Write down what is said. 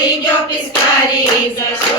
King of His glory